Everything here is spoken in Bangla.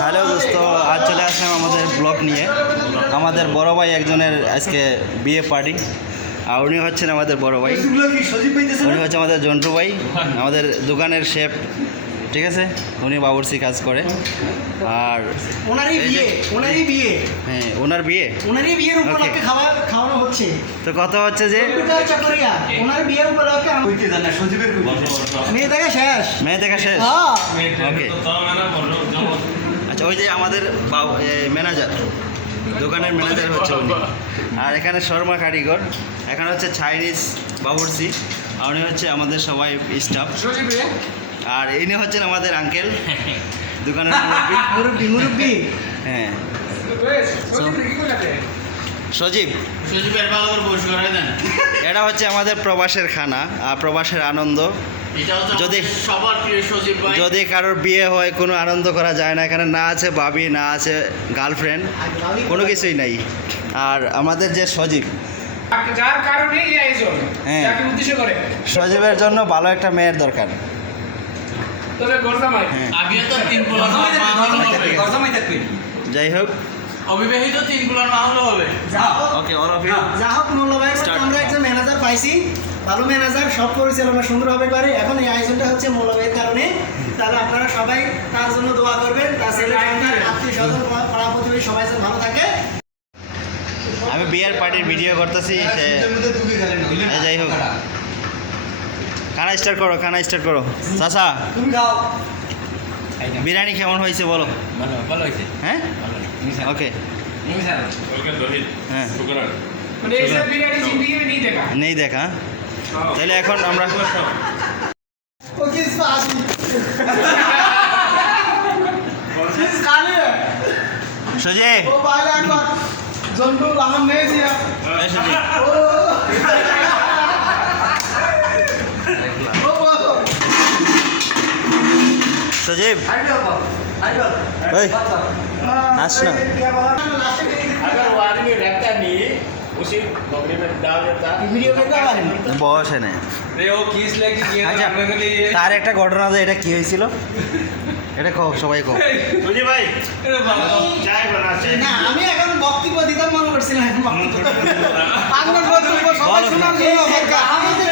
হ্যালো দোস্ত আজ চলে আসলাম আমাদের ব্লগ নিয়ে। আমাদের বড় ভাই একজনের আজকে বিয়ে পার্টি। আর উনি হচ্ছেন আমাদের বড় ভাই। উনি হচ্ছে আমাদের জন্টু ভাই আমাদের দোকানের শেফ। ঠিক আছে? উনি বাবুর্চি কাজ করে। আর ওনারই বিয়ে ওনারই বিয়ে। হ্যাঁ ওনার বিয়ে? ওনারই বিয়ের উপলক্ষে খাবার খাওয়ানো হচ্ছে। তো কথা হচ্ছে যে ওনার বিয়ের উপলক্ষে আম- মেয়ে থেকে শেষ। মেয়ে দেখা শেষ? হ্যাঁ। ওকে। আচ্ছা ওই যে আমাদের ম্যানেজার। দোকানের ম্যানেজার হচ্ছে উনি। আর এখানে শর্মা কারিগর। এখানে হচ্ছে চাইনিজ বাবুর্চি। আর উনি হচ্ছে আমাদের সবাই স্টাফ আর ইনি হচ্ছেন আমাদের আঙ্কেল দোকানের মুরব্বী। মুরব্বি হ্যাঁ। সজীব। সজীবের ভালো করে বসে করে দেন। এটা হচ্ছে আমাদের প্রবাসের খানা আর প্রবাসের আনন্দ। যদি- সবার প্রিয় সজীব ভাই। যদি কারোর বিয়ে হয় কোনো আনন্দ করা যায় না এখানে না আছে বাবি না আছে গার্লফ্রেন্ড কোনো কিছুই নাই। আর আমাদের যে সজীব। যার কারণে এই আয়োজন হ্যাঁ। যাকে উদ্দেশ্য করে। সজীবের জন্য ভালো একটা মেয়ের দরকার। হ্যাঁ। তো তিন যাই হোক। অবিবাহিত তিন মা হলে হবে। ওকে অল অফ যা হোক মোল্লাভাই Start. আমরা একজন ম্যানেজার পাইছি। ভালো ম্যানেজার সব পরিচালনা সুন্দরভাবে করে এখন এই আয়োজনটা হচ্ছে মোল্লাভাইয়ের কারণে। তাহলে আপনারা সবাই তার জন্য দোয়া করবেন। তার ছেলে আত্মীয় স্বজন পাড়া প্রতিবেশী সবাই যেন ভালো থাকে। আমি বিয়ের পার্টির ভিডিও করতেছি যাই হোক। খানা স্টার্ট করো খানা স্টার্ট করো। চাষা তুমি খাও বিরিয়ানি কেমন হয়েছে বলো? ভালো ভালো হয়েছে। হ্যাঁ? ওকে। হ্যাঁ। নেই দেখা। তাহলে এখন আমরা সজে। জন্টু রাহম সজীব। আচ্ছা, তার একটা ঘটনা এটা কি হয়েছিল? এটা কো সবাই কো বুঝি ভাই না আমি এখন বক্তব্য দিতাম মনে করছিলাম। বক্তব্য বক্তব্য সবাই শোনার জন্য অপেক্ষা। আমাদের